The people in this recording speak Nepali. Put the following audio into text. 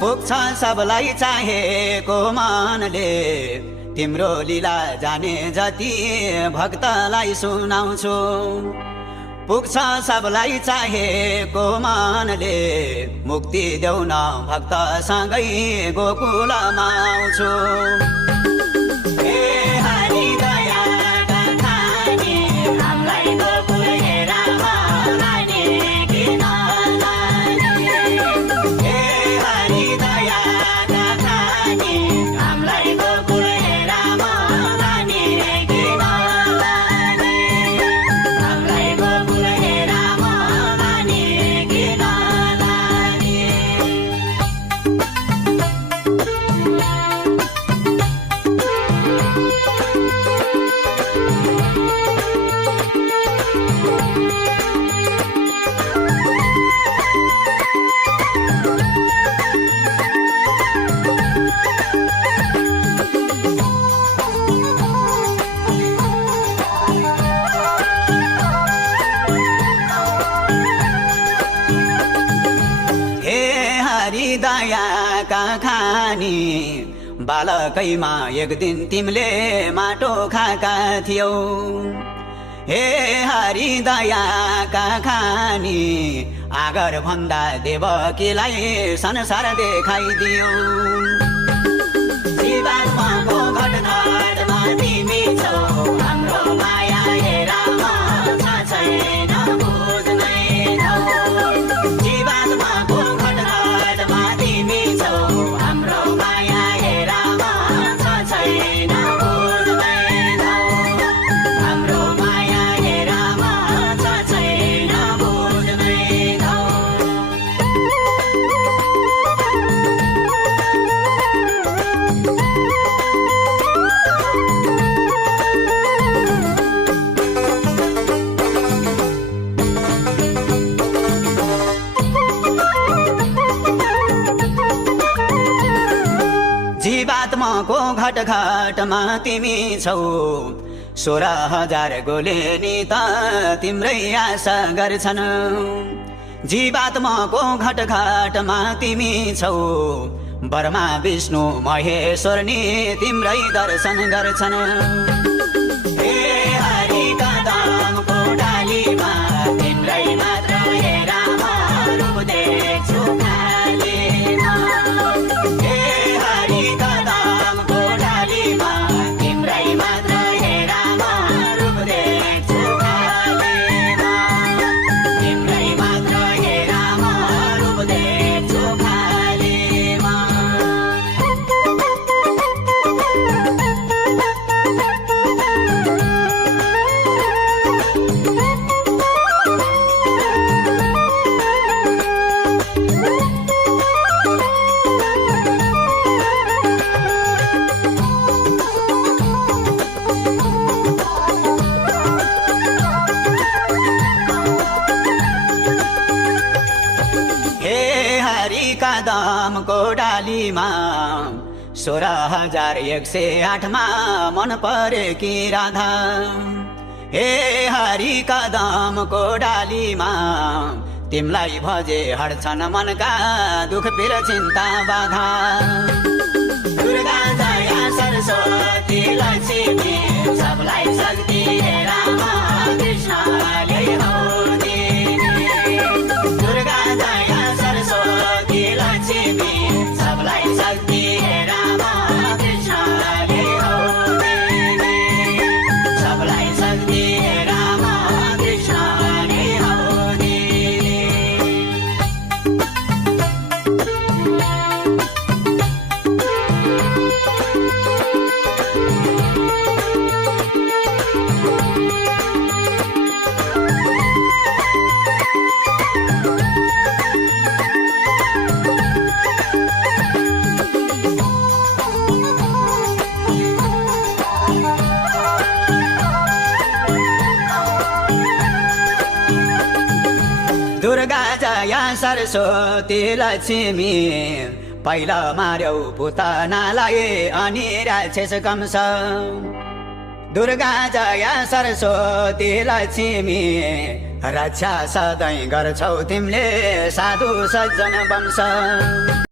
पुग्छ सबलाई चाहेको मनले तिम्रो लीला जाने जति भक्तलाई सुनाउँछु पुग्छ सबलाई चाहेको मनले मुक्ति देऊ न भक्तसँगै गोकुलमा आउँछु हे हरि दयाका खानी हामीलाई गोकुल हेरामा लाने किन लाने हे हरि दयाका खानी हामीलाई गोकुल हेरामा लाने किन लाने हामीलाई गोकुल हेरामा लाने किन लाने दयाका खानी बालकैमा एक दिन तिमीले माटो खाका थियौ हे हरि दयाका खानी आगर भन्दा देवकीलाई संसार देखाइदियौ जीवात्माको घटघटमा तिमी छौ हाम्रो माया हेरामा छ छैन बुझ्नै नौ जीवात्माको घटघटमा तिमी छौ हाम्रो माया हेरामा छ छैन बुझ्दै नौ हाम्रो माया हेरामा छ छैन बुझ्दै नौ जीवात्माको घटघटमा तिमी छौ 16,000 गोलेनी त तिम्रै आशा गर्छन् जीवात्माको घटघटमा तिमी छौ ब्रह्मा विष्णु महेश्वर नि तिम्रै दर्शन गर्छन् हे हरि कदमको डालीमा तिम्रै मात्र हेरामा रूप देख्छु खालीमा हे हरि कदमको डालीमा तिम्रै मात्र हेरामा रूप देख्छु खालीमा तिम्रै मात्र हेरामा रूप देख्छु खालीमा कदमको डालीमा 16,108 मा मन परेकी राधा हे हरि कदमको डालीमा तिमलाई भजे हट्छन् मनका दुख पीर चिन्ता बाधा दुर्गा दया सरस्वती लक्ष्मी सबलाई शक्ति हेरामा कृष्णले हौ दिने दुर्गा दया सरस्वती लक्ष्मी सबलाई शक्ति हेरामा कृष्णले हौ दिने सबलाई शक्ति हेरामा कृष्णले हौ दिने दुर्गा जया सरस्वती लक्ष्मी पहिला मार्यौ पुतनालाई अनि राक्षस कंस दुर्गा जया सरस्वती लक्ष्मी रक्षा सधैँ गर्छौ तिमीले साधु सज्जन वंश